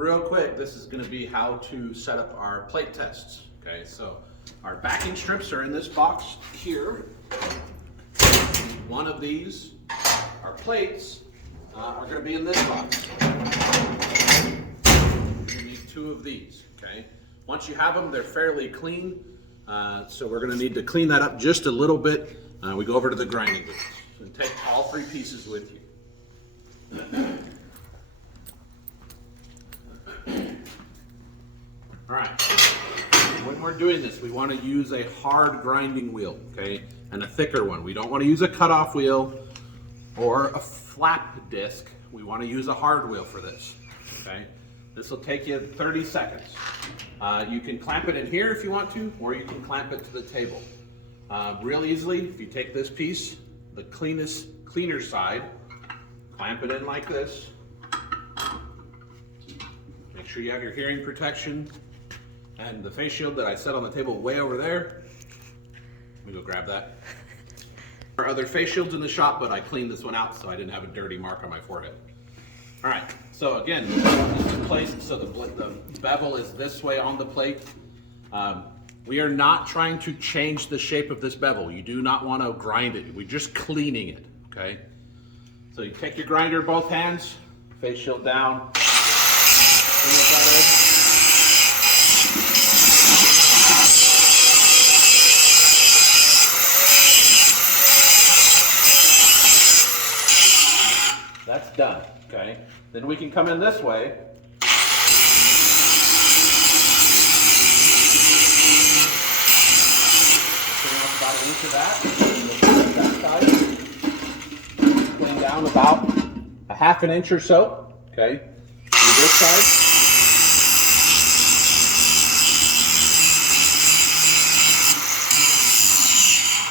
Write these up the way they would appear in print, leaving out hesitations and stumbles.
Real quick, this is going to be how to set up our plate tests. Okay, so our backing strips are in this box here. One of these, our plates, are going to be in this box. You need two of these. Okay, once you have them, they're fairly clean. So we're going to need to clean that up just a little bit. We go over to the grinding booth and take all three pieces with you. All right, when we're doing this, we want to use a hard grinding wheel, okay, and a thicker one. We don't want to use a cutoff wheel or a flap disc. We want to use a hard wheel for this, okay? This will take you 30 seconds. You can clamp it in here if you want to, or you can clamp it to the table. Real easily, if you take this piece, the cleaner side, clamp it in like this. Make sure you have your hearing protection and the face shield that I set on the table way over there. Let me go grab that. There are other face shields in the shop, but I cleaned this one out so I didn't have a dirty mark on my forehead. All right, so again, this is placed so the bevel is this way on the plate. We are not trying to change the shape of this bevel. You do not want to grind it. We're just cleaning it, okay? So you take your grinder in both hands, face shield down, clean up that edge. That's done, okay? Then we can come in this way. Clean off about an inch of that. Clean down about a half an inch or so, okay? Do this side.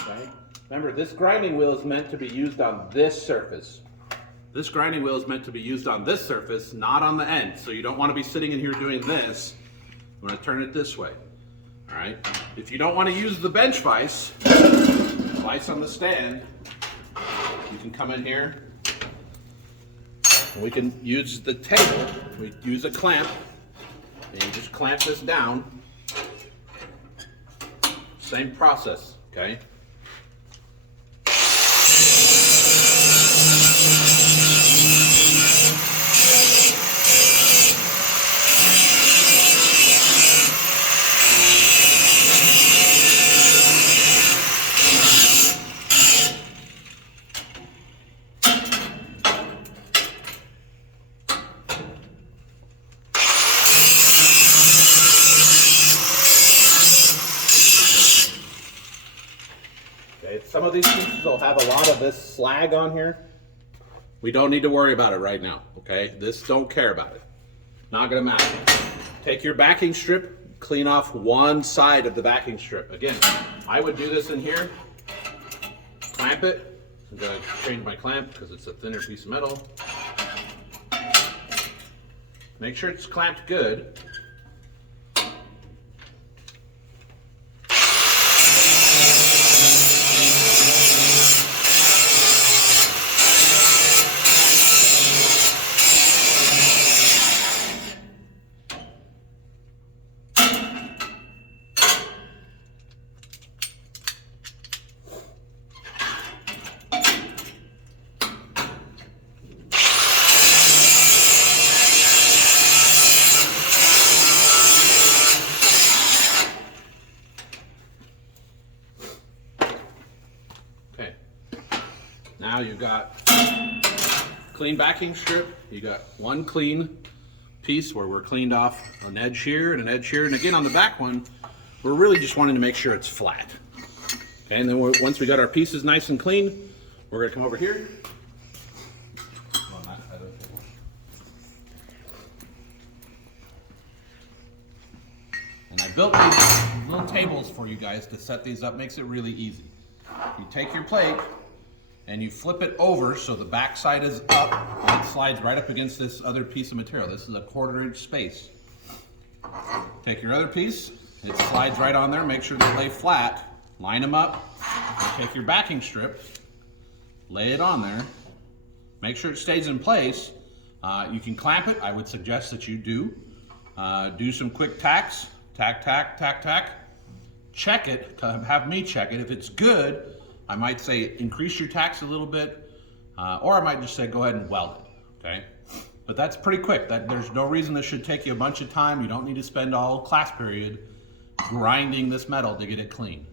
Okay. Remember, this grinding wheel is meant to be used on this surface. This grinding wheel is meant to be used on this surface, not on the end. So you don't want to be sitting in here doing this. You want to turn it this way. All right. If you don't want to use the bench vise on the stand, you can come in here and we can use the table. We use a clamp and you just clamp this down. Same process, okay? Some of these pieces will have a lot of this slag on here. We don't need to worry about it right now, okay? Don't care about it. Not gonna matter. Take your backing strip, clean off one side of the backing strip. Again, I would do this in here, clamp it. I'm gonna change my clamp because it's a thinner piece of metal. Make sure it's clamped good. Now you've got clean backing strip. You got one clean piece where we're cleaned off an edge here and an edge here. And again, on the back one, we're really just wanting to make sure it's flat. Okay, and then once we got our pieces nice and clean, we're gonna come over here. On that side of the table. And I built these little tables for you guys to set these up. Makes it really easy. You take your plate and you flip it over so the back side is up and it slides right up against this other piece of material. This is a 1/4 inch space. Take your other piece, it slides right on there. Make sure they lay flat. Line them up. Take your backing strip, lay it on there. Make sure it stays in place. You can clamp it. I would suggest that you do. Do some quick tacks. Tack, tack, tack, tack. Check it. Have me check it. If it's good, I might say increase your tacks a little bit, or I might just say go ahead and weld it. Okay. But that's pretty quick. There's no reason this should take you a bunch of time. You don't need to spend all class period grinding this metal to get it clean.